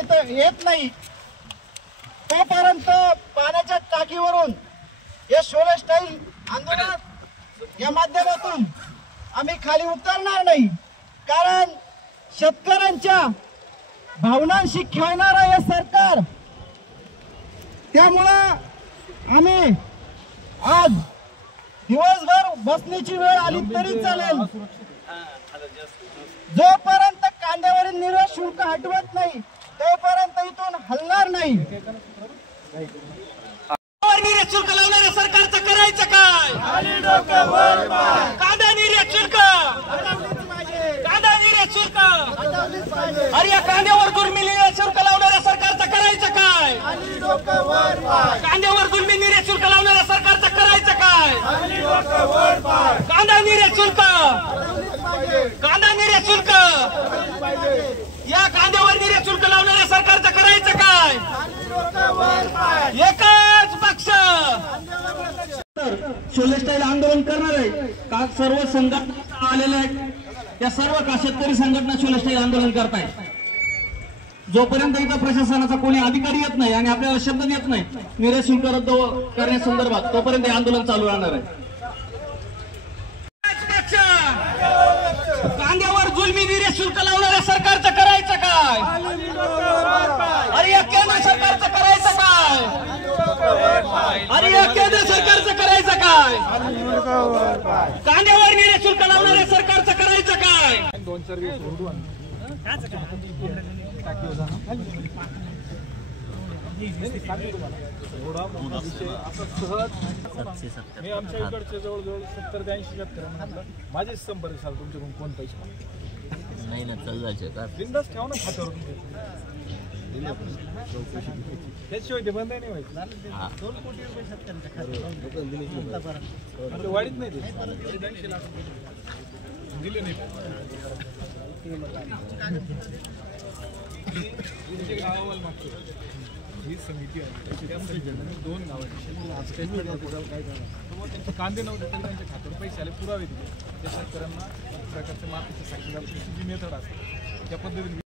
येत नाही तोपर्यंत पाण्याच्या टाकीवरून हे शोले स्टाईल आंदोलन या माध्यमातून आम्ही खाली उतरणार नाही। कारण शेतकऱ्यांच्या भावनांशी खेळणार आहे सरकार। त्यामुळे आम्ही आज दिवसभर बसण्याची वेळ आली तरी चालेल, जोपर्यंत कांद्यावरील निर्यात शुल्क हटवत नाही तोपर्यंत इथून हलणार नाही। निर्यात शुल्क लावणाऱ्या सरकारचं करायचं काय? कांदा निर्यात शुल्क, कांदा निर्यात शुल्क, अरे या कांद्यावर दुर्मिळ निर्यात शुल्क लावणाऱ्या सरकारचं करायचं काय? कांद्यावर दुर्मिळ निर्यात शुल्क लावणाऱ्या सरकारचं करायचं काय? कांदा निर्यात शुल्क, कांदा निर्यात शुल्क, या कांद्यावर निर्यात शुल्क लावणाऱ्या सरकारचं करायचं काय? एकच पक्ष शोले स्टाईल आंदोलन करणार आहे का? सर्व संघटना आलेल्या आहेत, त्या सर्व शेतकरी संघटना शोले स्टाईल आंदोलन करतायत। जोपर्यंत इथं प्रशासनाचा कोणी अधिकारी येत नाही आणि आपल्याला शब्द देत नाही निर्यात शुल्क रद्द करण्यासंदर्भात, तोपर्यंत हे आंदोलन चालू राहणार आहे। कांद्यावर जुलमी निर्यात शुल्क लावणाऱ्या सरकारचं करायचं काय? अरे या केंद्र सरकारचं करायचं काय? अरे या केंद्र सरकारचं करायचं काय? कांद्यावर निर्यात शुल्क लावणाऱ्या सरकारचं करायचं काय? मी आमच्या इकडचे जवळजवळ 70 ते 80 शेतकऱ्यांना माझेच संपर्क झाला, तुमच्याकडून कोण पैसे नाही ना चालवायचे का? बिंदास ठेवा ना खात्यावर त्याशिवाय ते बंद नाही व्हायचं। 2 कोटी रुपये शेतकऱ्यांच्या खात्यावर वाढीत नाही ते 80 लाख दिले नाही। अहवाल मागतो ही समिती आहे, त्या समितीने 2 गाव आज काही काय त्यांचे कांदे नव्हते तरी त्यांच्या खात्यावर पैसे आले, पुरावे दिले त्या शेतकऱ्यांना प्रकारचे माफीचे साक्षीदार जी मेथड असते त्या पद्धतीने